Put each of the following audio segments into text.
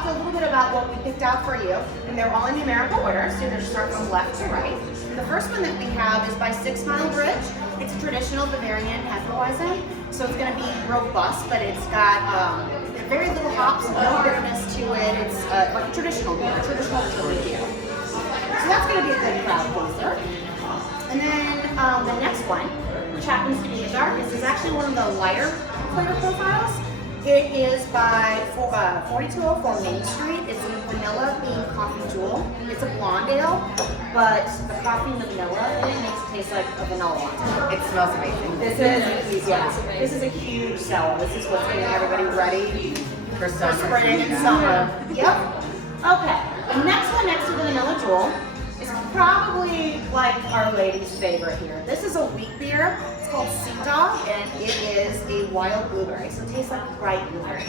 talk a little bit about what we picked out for you, and they're all in numerical order, so you're going to start from left to right. The first one that we have is by 6 Mile Bridge. It's a traditional Bavarian Hefeweizen, so it's going to be robust, but it's got very little hops, no bitterness to it. It's like a traditional beer, a traditional German beer. So that's going to be a good crowd pleaser. And then the next one, which happens to be the darkest, is actually one of the lighter flavor profiles. It is by 4204 Main Street. It's a vanilla bean coffee jewel. It's a blonde ale, but the coffee and the vanilla in it makes it taste like a vanilla latte. It smells amazing. This is a huge seller. This is what's getting everybody ready For spring and summer. Yep. Okay. The next one next to the vanilla jewel is probably like Our Lady's favorite here. This is a wheat beer. It's called Sea Dog, and it is a wild blueberry, so it tastes like bright blueberries.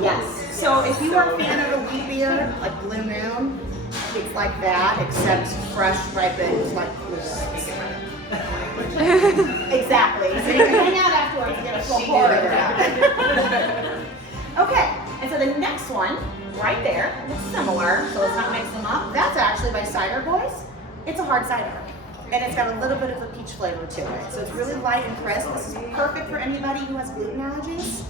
Yes. So if you are a fan of a wheat beer, like Blue Moon, it's like that, except fresh, ripened, like blueberries. Exactly. So you can hang out afterwards and get a full pour of that. Okay, and so the next one, right there, it's similar, so let's not mix them up. That's actually by Cider Boys. It's a hard cider, and it's got a little bit of a peach flavor to it. So it's really light and crisp. This is perfect for anybody who has gluten allergies.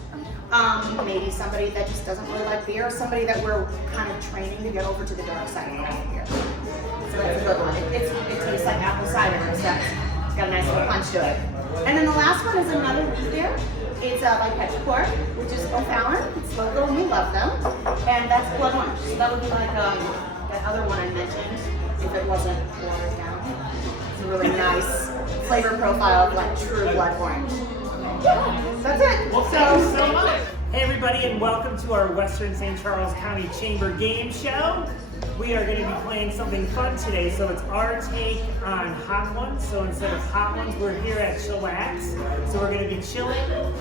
Maybe somebody that just doesn't really like beer, or somebody that we're kind of training to get over to the dark side of craft beer. So that's a good one. It tastes like apple cider, except it's got a nice little punch to it. And then the last one is another wheat beer. It's by Petrichor, which is O'Fallon. It's local and we love them. And that's blood orange. So that would be like that other one I mentioned, if it wasn't watered down. It's a really nice flavor profile of like true blood orange. Yeah, that's it. Well, thank you so much. Hey everybody, and welcome to our Western St. Charles County Chamber game show. We are going to be playing something fun today, so it's our take on hot ones. So instead of hot ones, we're here at Chillax. So we're going to be chilling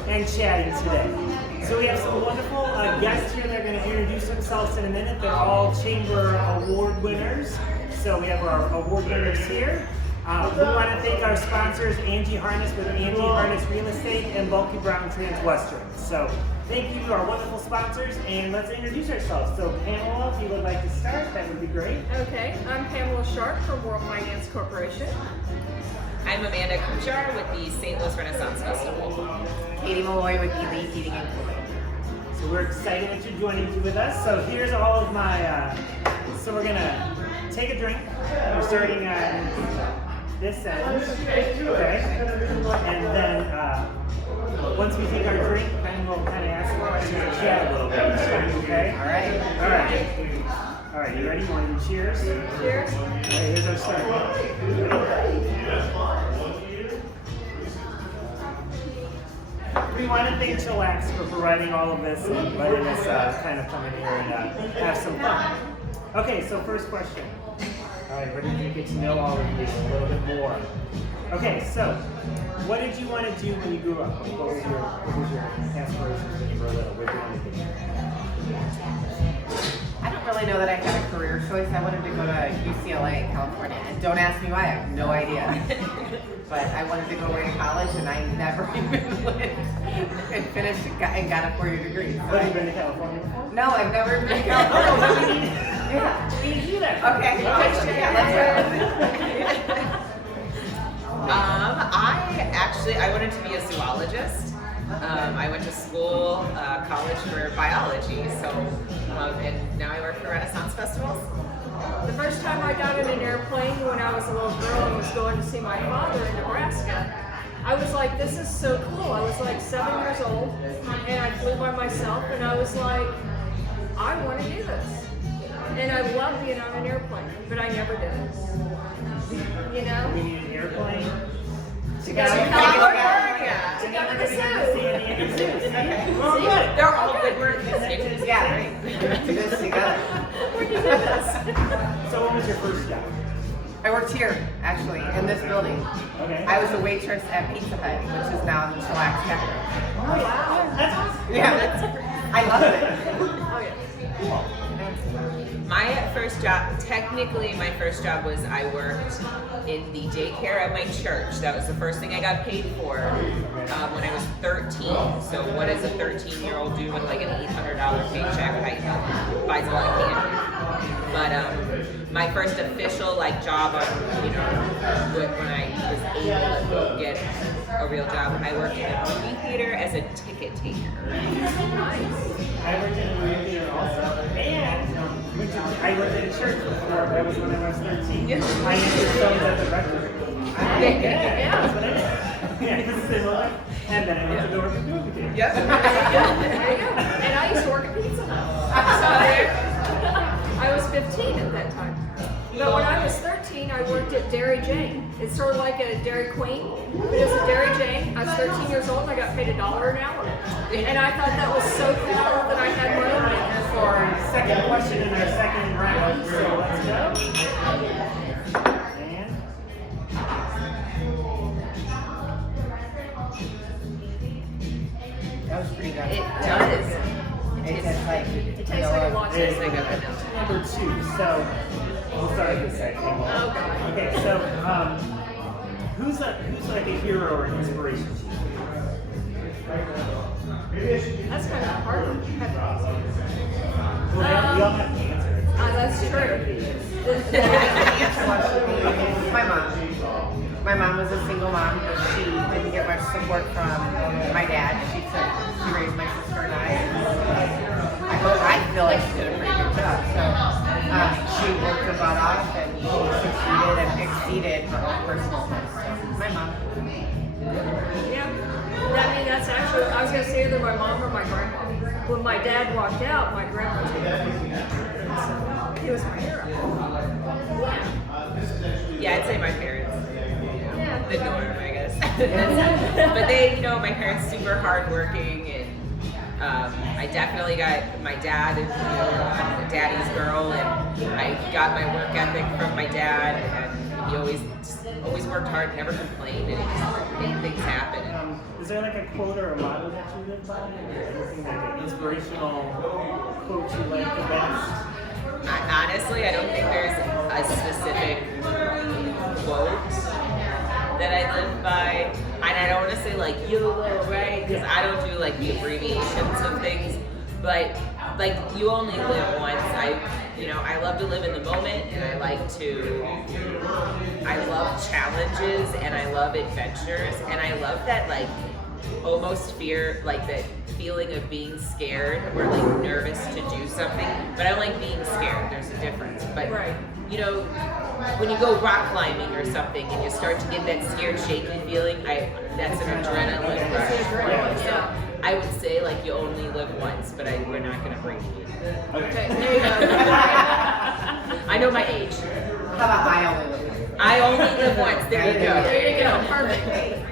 and chatting today. So we have some wonderful guests here that are going to introduce themselves in a minute. They're all Chamber Award winners. So we have our award winners here. We want to thank our sponsors, Angie Harness with Angie Harness Real Estate and Bulky Brown Transwestern. So thank you to our wonderful sponsors, and let's introduce ourselves. So Pamela, if you would like to start, that would be great. Okay, I'm Pamala Sharp from World Finance Corporation. I'm Amanda Kuchar with the St. Louis Renaissance Festival. Katie Malloy with Elite Heating and Cooling. So we're excited that you're joining with us. So here's all of my, so we're gonna take a drink. We're starting this end, okay? And then once we take our drink, then we'll kind of ask some questions and chat a little bit. Okay? All right. All right. All right, you ready? You want to do cheers? Cheers. All right, here's our start. We want to thank Chillax for providing all of this and letting us kind of come in here and have some fun. Okay, so first question. All right, we're going to get to know all of you a little bit more. Okay, so what did you want to do when you grew up? What was your aspirations when you were little? What did you want to do? I don't really know that I had a career choice. I wanted to go to UCLA in California. And don't ask me why, I have no idea. But I wanted to go away to college, and I never even went and finished and got a 4-year degree. So Have you been to California before? no, I've never been to California. Yeah. We need to do that. Okay. I wanted to be a zoologist. I went to school, college for biology, so, and now I work for Renaissance Festivals. The first time I got in an airplane when I was a little girl and was going to see my father in Nebraska, I was like, this is so cool. I was like 7 years old, and I flew by myself, and I was like, I want to do this. And I love being on an airplane, but I never did it. You know? We need an airplane. To go to California. To go to the zoo. Okay. Well, good. They're all good words. Yeah. Do this together. Where'd you do this? So what was your first job? I worked here, actually, in this building. Okay. I was a waitress at Pizza Hut, which is now the Chillax Cafe. Oh, wow. That's awesome. Yeah, I love it. Oh, yeah. Cool. My first job, technically my first job was I worked in the daycare at my church. That was the first thing I got paid for when I was 13. So what does a 13-year-old do with like an $800 paycheck? I buy buys a lot of candy. But my first official like job on, you know, when I was able to go get a real job, I worked in a movie theater as a ticket taker. I worked in a movie theater also, and I worked at a church before. That was when I was 13. I used to films at the rectory. Yeah, that's what I did. Yeah, this is similar. And then I went to work at the movie theater. Yep. There you go. And I used to work at Pizza Hut. So I was 15 at that time. But when I was 13, I worked at Dairy Jane. It's sort of like a Dairy Queen, but it was a Dairy Jane. I was 13 years old and I got paid $1 an hour. And I thought that was so cool that I had my own business. For our second question in our second round, so let's go. And That was pretty good. It does. It tastes like It tastes like a lot. It is like a vanilla. number 2. So we'll start with the second one. Oh, God. Okay, so who's like a hero or inspiration to you? That's kind of hard. Well, we all have to answer it. That's true. My mom was a single mom. She didn't get much support from my dad. She raised my sister and I. I feel like she did a pretty good job. So she worked her butt off and she succeeded and exceeded her own personal goals. So my mom. Yeah. I mean, that's actually, I was going to say either my mom or my grandma. When my dad walked out, my grandma took him. He was my hero. Yeah, I'd say my parents. Yeah. The norm, I guess. But they, you know, my parents super hardworking, and I definitely got my dad. You know, I'm a daddy's girl, and I got my work ethic from my dad, and he always worked hard, never complained, and he just made things happen. Is there like a quote or a motto that you live by, or anything like an inspirational quote you like the best? Honestly, I don't think there's a specific quote that I live by. And I don't want to say like YOLO, right? Because I don't do like the abbreviations of things. But like you only live once. I love to live in the moment, and I love challenges, and I love adventures, and I love that like almost fear, like that feeling of being scared or like nervous to do something. But I don't like being scared. There's a difference. But you know, when you go rock climbing or something and you start to get that scared, shaky feeling, that's an adrenaline rush. So I would say like you only live once, but we're not going to break you. Okay, there you go. I know my age. How about I only live? I only live once. There you go. There you go. Perfect.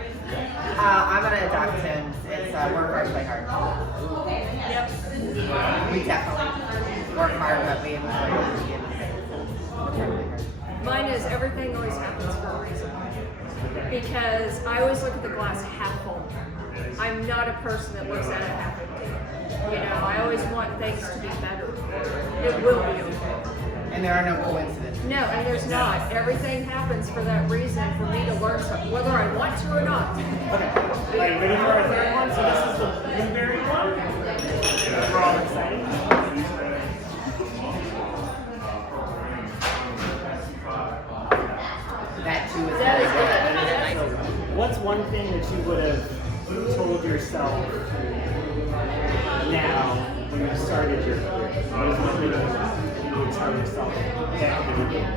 I'm gonna adopt him. It's work hard, play hard. Yep. We definitely work hard, but we enjoy it. Mine is everything always happens for a reason. Because I always look at the glass half full. I'm not a person that looks at it half empty. You know, I always want things to be better. It will be okay. And there are no coincidences. No, and there's not. Everything happens for that reason, for me to learn something, whether I want to or not. Okay. Are you ready for our third one? So this is the blueberry one. We're all excited. That too is That is very good. good. What's one thing that you would have told yourself now when you started your career? What is one thing that you would tell yourself back at the beginning?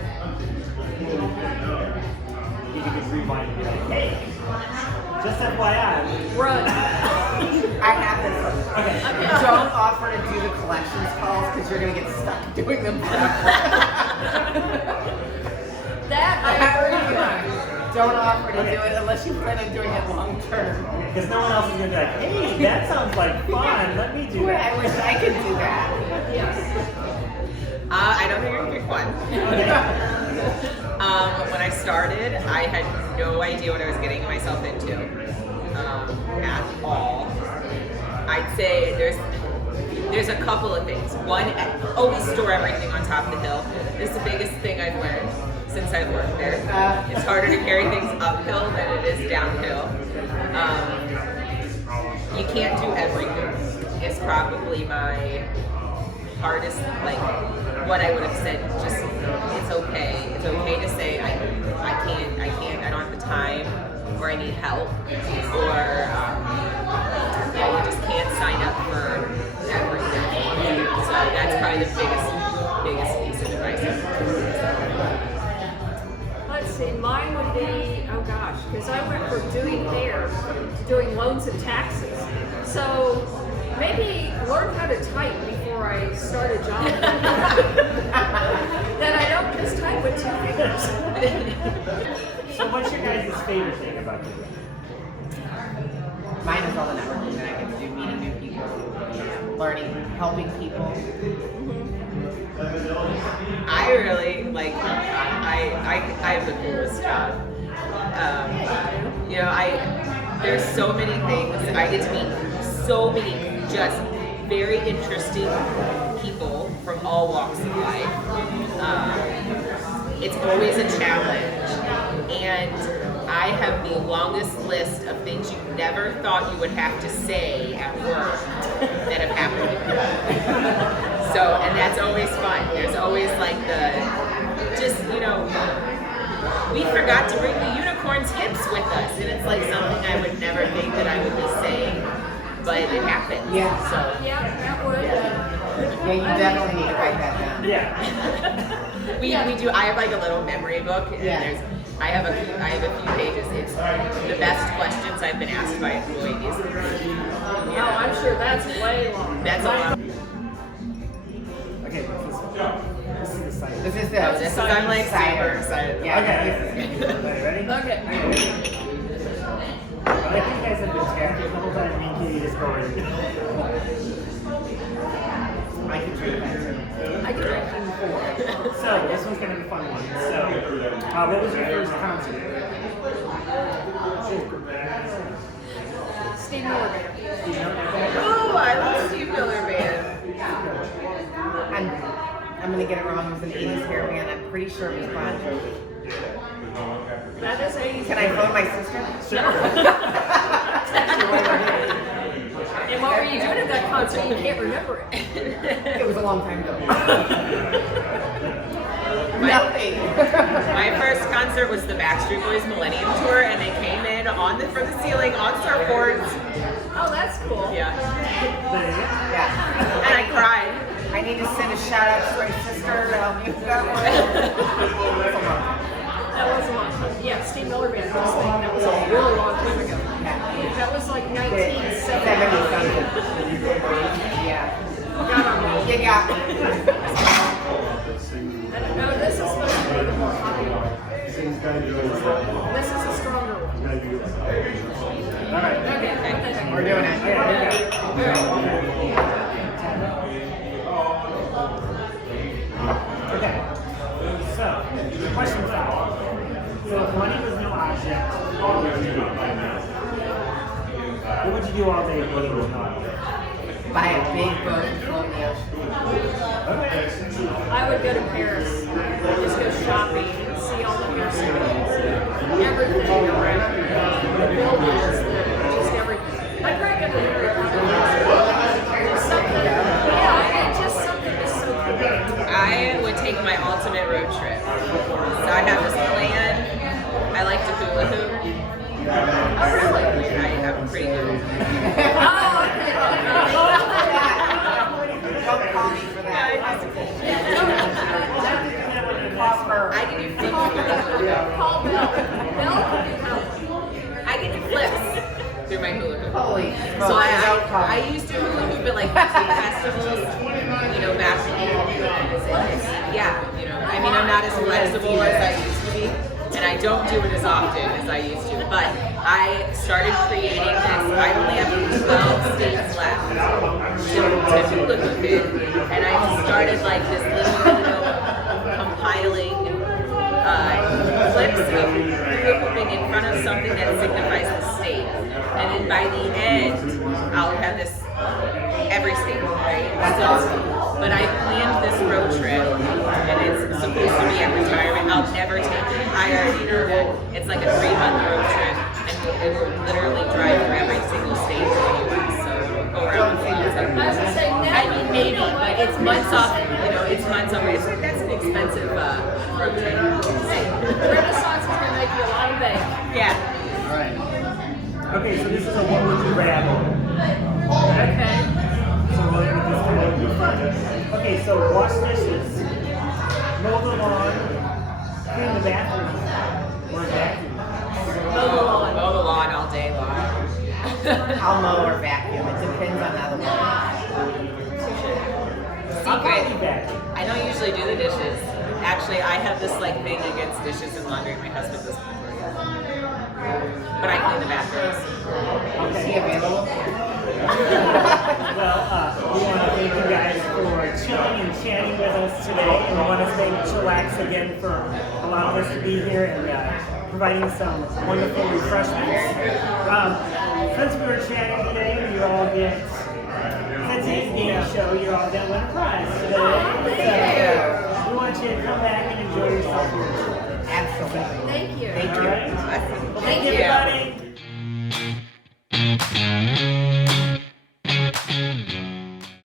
You could just rewind and be like, hey, just FYI. Run. I have this. Okay. Don't offer to do the collections calls because you're going to get stuck doing them forever. That I agree with. Don't offer to do it unless you plan on doing it long term. Because no one else is going to be like, hey, that sounds like fun. Let me do Boy, that. I wish I could do that. Yes. I don't think I can pick one. When I started, I had no idea what I was getting myself into at all. I'd say there's a couple of things. One, always store everything on top of the hill. This is the biggest thing I've learned since I've worked there. It's harder to carry things uphill than it is downhill. You can't do everything. It's probably my hardest, like what I would have said, just it's okay. It's okay to say I can't, I don't have the time, or I need help, or yeah, you just can't sign up for everything. So that's probably the biggest piece of advice. Let's see, mine would be, oh gosh, because I went from doing hair to doing loans and taxes. So maybe learn how to type before I start a job. Then I don't just type with 2 fingers. So what's your guys' favorite thing about the game? Mine is all the networking that I get to do, meeting new people, learning, helping people. I really like. I have the coolest job. You know, there's so many things. I get to meet so many just very interesting people from all walks of life. It's always a challenge, and I have the longest list of things you never thought you would have to say at work that have happened to me. So, and that's always fun. There's always like we forgot to bring the unicorn's hips with us, and it's like something I would never think that I would be saying, but it happens. Yeah. So. Yeah, that would. Yeah, you definitely need to write that down. Yeah. We do. I have like a little memory book, and I have a few pages. It's the best questions I've been asked by employees. Oh, I'm sure that's way long. That's a lot. Okay, this is the site. This is I'm like super excited. Yeah. Okay. Ready? Okay. I think you guys have been texting the whole time. Me and Katie just going. I can drink that too. I can drink. So this one's gonna be a fun one. So, what was your first concert? Steve Miller Band. Oh, I love Steve Miller Band. I'm gonna get it wrong. It was an 80s hair band. I'm pretty sure it was Bon Jovi. That is 80s. Can I phone my sister? Sure. And what were you doing at that concert? You can't remember it. It was a long time ago. My first concert was the Backstreet Boys Millennium Tour, and they came in from the ceiling on surfboards. Oh, that's cool. Yeah, Yeah. and I cried. I need to send a shout out to my sister. That That was a long time. Yeah, Steve Miller Band. That was a really long time ago. That was like 1970. Yeah. Got on me. You got me. No, this is supposed to be the more popular. This is a stronger one. All right. Okay. We're doing it. Okay. So, question 5. So, if money was no object, what would you do? What would you do all day if money was no object? Buy a big boat and float in the ocean. Okay. I would go to Paris. Just go shopping and see all the hairstyles. Everything around. The buildings, just everything. I'd probably go to Harry Potter. Just something. Yeah, I mean, just something that's so cool. I would take my ultimate road trip. So I have this plan. I like to hula hoop. Oh, really? I'm pretty good. Oh, okay. Don't call me for that. I can do flips. Call Belle. Belle can do help. I can do flips through my hula hoop. Holy So smokes. I used to hula hoop at like music festivals, back I mean, I'm not as flexible as I used to be, and I don't do it as often as I used to, but I started creating this. I only have 12 states left to hula hoop in, and I started like this little, compiling clips of hula hooping in front of something that signifies the state. And then by the end, I'll have this every state, right? So, but I planned this road trip, and it's supposed to be at retirement. I'll never take it. I already know that. It's like a 3-month road trip, and it will literally drive through every single state in the U.S. So we'll go around the world. I was gonna say, I mean, maybe, but it's months off. You know, it's months off. That's an expensive protein. Renaissance is gonna make you a lot of bank. Yeah. All right. Okay, so this is a what would you rather. Okay. So what would this be fun? Okay, so wash dishes, mow the lawn, clean the bathroom, or vacuum. Mow the lawn. Mow the lawn all day long. I'll mow or vacuum. It depends on how the weather I'll probably Secret. vacuum. I don't usually do the dishes. Actually, I have this like thing against dishes and laundry. My husband doesn't do it. But I clean the bathrooms. is. Is he available? Well, we want to thank you guys for chilling and chatting with us today. And we want to thank Chillax again for allowing us to be here and providing some wonderful refreshments. Since we were chatting today, you all get, since it's a game show, you're all going to win a prize today. So we want you to come back and enjoy yourself here. Absolutely. Thank you. Thank All you. right? Awesome. Well, Thank thank you. you.